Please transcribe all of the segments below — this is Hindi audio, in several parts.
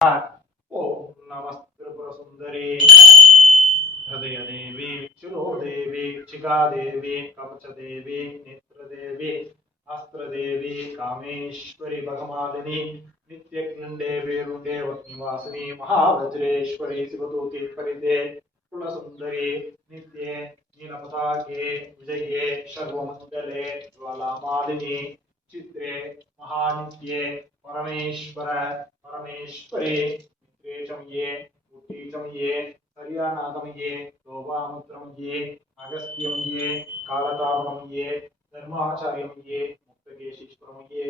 ओम नमस्त्रिपुरसुंदरी हृदय देवी शिरोदेवी चिकादेवी कवचदेवी नेत्रदेवी अस्त्रदेवी कामेश्वरी भगमालिनी नित्यग्नंदेवी रुंदेवनिवासिनी महावज्रेश्वरी शिवदूती परिदे कुलसुंदरी नित्ये नीलपताके विजये सर्वमंगले ज्वालामालिनी चित्रे महानित्ये परमेश्वर परमेश्वरी नित्रेशमये उत्तीचमये हरियाणागमये लोभामुद्रमये अगस्त्यमये कालतापमये धर्माचार्यमये मुक्तकेशीश्वरमये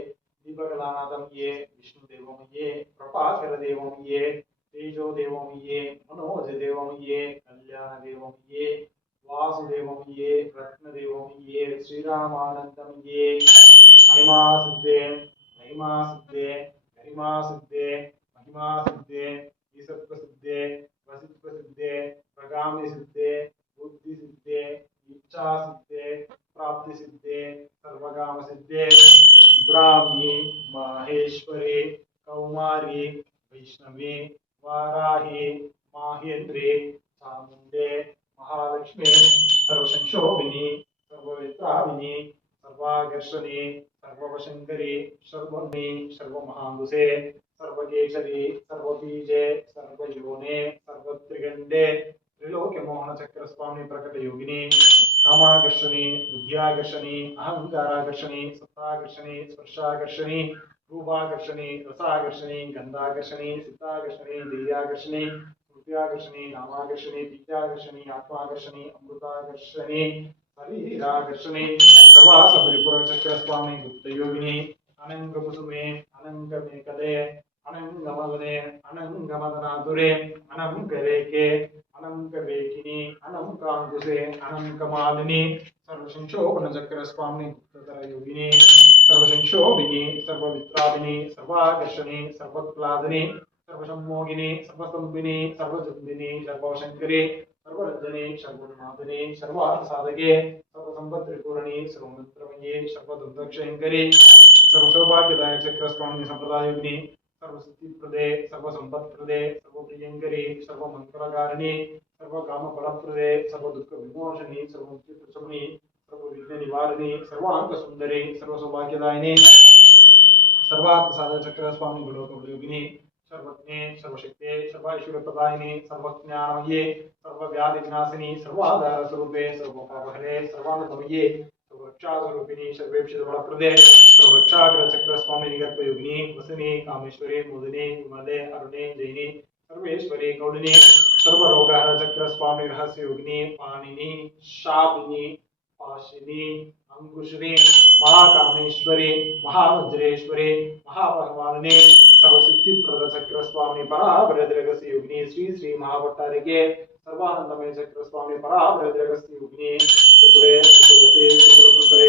दीपकलानाथमये विष्णुदेवमये प्रभाकरदेवमये तेजोदेवमये मनोजदेवमये कल्याणदेवमये वासुदेवमये रत्नदेवमये श्रीरामानंदमये महिमासिद्धे महिमासिद्धे गरिमासिद्धे महिमासिद्धे ईसत्वसिद्धे वसित्वसिद्धे प्रगामिसिद्धे बुद्धिसिद्धे इच्छासिद्धे प्राप्तिसिद्धे सर्वकामसिद्धे ब्राह्मी माहेश्वरी कौमारी वैष्णवी वाराही माहेन्द्री चामुंडे महालक्ष्मी सर्वसंक्षोभिनी सर्ववित्राविनी सर्वाकर्षणी सर्ववशंकरी सर्वर्णी सर्वमहांगुसे सर्वकेशरी सर्वबीजे सर्वयोने सर्वत्रिगंडे त्रिलोक्यमोहन चक्र स्वामी प्रकट योगिनी कामाकर्षणी बुद्धियाकर्षणी अहंकाराकर्षणी सत्ताकर्षणी स्पर्शाकर्षणी रूपाकर्षणी रसाकर्षणी गंधाकर्षणी सिद्धाकर्षणी ध्येयाकर्षणी स्मृत्याकर्षणी नामाकर्षणी बीजाकर्षणी आत्माकर्षणी अमृताकर्षणी शरीराकर्षणी सर्वास परिपूर्ण चक्र स्वामी गुप्त योगिनी अनंग कुसुमे अनंग मेकले अनंग मदने अनंग मदनातुरे अनंग रेखे अनंग वेकिनी अनंग कांकुसे अनंग मालिनी सर्वसंक्षोभन चक्र स्वामी गुप्ततर योगिनी सर्वसंक्षोभिनी सर्ववित्राभिनी सर्वाकर्षणी सर्वप्लादिनी सर्वसम्मोहिनी सर्वसंबिनी सर्वजुम्बिनी सर्वशंकरी सर्वरंजनी सर्वोन्मादिनी सर्वार्थ साधके सर्वसंपत्त्रिपूरणी सर्वमंत्रमये सर्वदुर्दक्षयंकरी सर्वसौभाग्यदाय चक्र स्वामी संप्रदायोगिनी सर्वसिद्धिप्रदे सर्वसंपत्प्रदे सर्वप्रियंकरी सर्वमंगलकारिणी सर्वकामफलप्रदे सर्वदुःख विमोचनी सर्वमुक्तिप्रसमनी सर्वविघ्न निवारिणी सर्वांग सुंदरी सर्वसौभाग्यदायिनी सर्वार्थ साधक चक्र स्वामी गुणोपयोगिनी सर्वज्ञे सर्वशक्ते सर्वैश्वर्यप्रदायिनी सर्वज्ञानमये सर्वव्याधिविनाशिनी सर्वाधार स्वरूपे सर्वपापहरे सर्वानुपमये सर्वरक्षास्वरूपिणी सर्वेक्षितफलप्रदे सर्वरक्षाग्र चक्र स्वामी निगर्भयोगिनी वसिनी कामेश्वरी मोदिनी विमले अरुणे जैनी सर्वेश्वरी गौडिनी सर्वरोगहर चक्र स्वामी रहस्य योगिनी पाणिनी शापिनी पाशिनी अंकुशनी महाकामेश्वरी महावज्रेश्वरी महाभगवानी सर्वसिद्धिप्रद चक्र स्वामी पराभद्रगस्य योगिनी श्री श्री महाभट्टारिके सर्वानंदमय चक्र स्वामी पराभद्रगस्य योगिनी त्रिपुरे त्रिपुरसे त्रिपुरसुंदरे